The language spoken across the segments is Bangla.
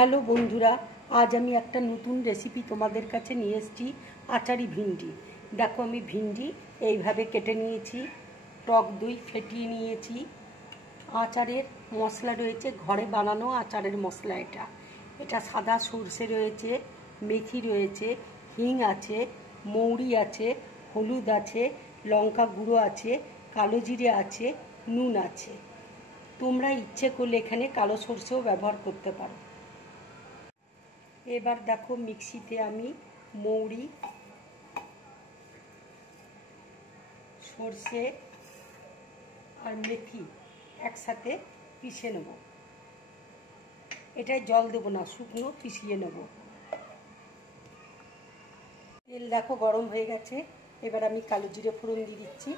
হ্যালো বন্ধুরা, আজ আমি একটা নতুন রেসিপি তোমাদের কাছে নিয়ে এসেছি। আচারি ভিন্ডি। দেখো, আমি ভিন্ডি এইভাবে কেটে নিয়েছি, টক দই ফেটিয়ে নিয়েছি। আচারের মশলা রয়েছে, ঘরে বানানো আচারের মশলা। এটা সাদা সর্ষে রয়েছে, মেথি রয়েছে, হিং আছে, মৌরি আছে, হলুদ আছে, লঙ্কা গুঁড়ো আছে, কালো জিরে আছে, নুন আছে। তোমরা ইচ্ছে করলে এখানে কালো সর্ষেও ব্যবহার করতে পারো। এবার দেখো, মিক্সিতে আমি মৌরি, সর্ষে আর মেথি একসাথে পিষে নেব। এটায় জল দেবো না, শুকনো পিষিয়ে নেব। তেল দেখো গরম হয়ে গেছে। এবার আমি কালো জিরে ফোড়ন দিয়ে দিচ্ছি।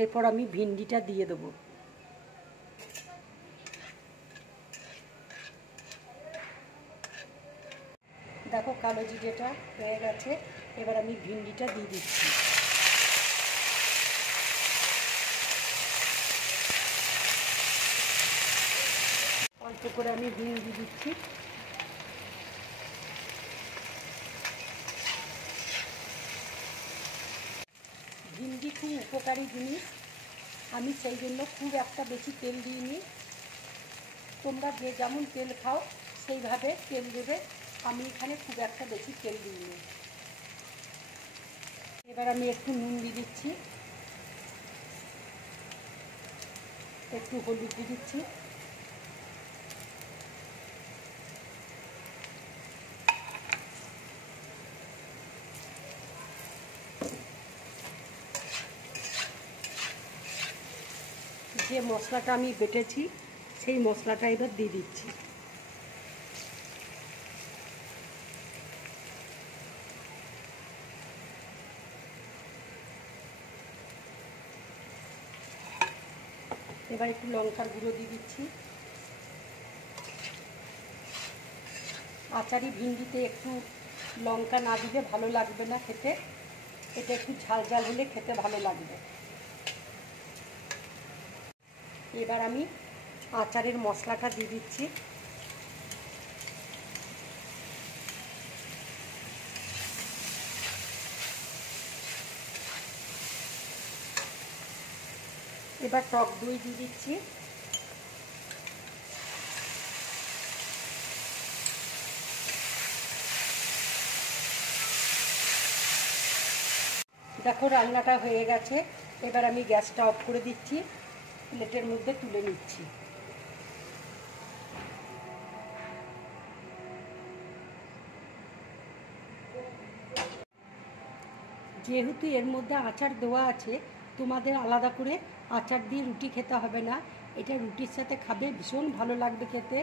এরপর আমি ভিন্ডিটা দিয়ে দেবো। দেখো, কালো জিরেটা হয়ে গেছে। এবার আমি ভিন্ডিটা দিয়ে দিচ্ছি। অল্প করে আমি ভিন্ডি দিচ্ছি। ভিন্ডি খুব উপকারী জিনিস, আমি সেই জন্য খুব একটা বেশি তেল দিইনি। তোমরা যে যেমন তেল খাও সেইভাবে তেল দেবে। আমি এখানে খুব একটা বেশি তেল দিইনি। এবার আমি একটু নুন দিয়ে দিচ্ছি, একটু হলুদ দিয়ে দিচ্ছি। যে মশলাটা আমি বেটেছি সেই মশলাটা এবার দিয়ে দিচ্ছি। এবার একটু লঙ্কার গুঁড়ো দিয়ে দিচ্ছি। আচারি ভিন্ডিতে একটু লঙ্কা না দিলে ভালো লাগবে না খেতে। এটা একটু ঝাল ঝাল হলে খেতে ভালো লাগবে। এবার আমি আচারের মশলাটা দিয়ে দিচ্ছি। এবার টক দই দিয়ে দিচ্ছি। দেখো, রান্নাটা হয়ে গেছে। এবার আমি গ্যাসটা অফ করে দিচ্ছি, প্লেটের মধ্যে তুলে নিচ্ছি। যেহেতু এর মধ্যে আচার দেওয়া আছে, তোমাদের আলাদা করে আচার দিয়ে রুটি খেতে হবে না। এটা রুটির সাথে খাবে, ভীষণ ভালো লাগবে খেতে।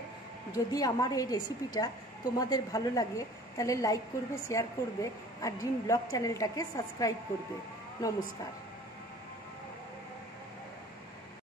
যদি আমার এই রেসিপিটা তোমাদের ভালো লাগে তাহলে লাইক করবে, শেয়ার করবে আর ড্রিম ব্লগ চ্যানেলটাকে সাবস্ক্রাইব করবে। নমস্কার।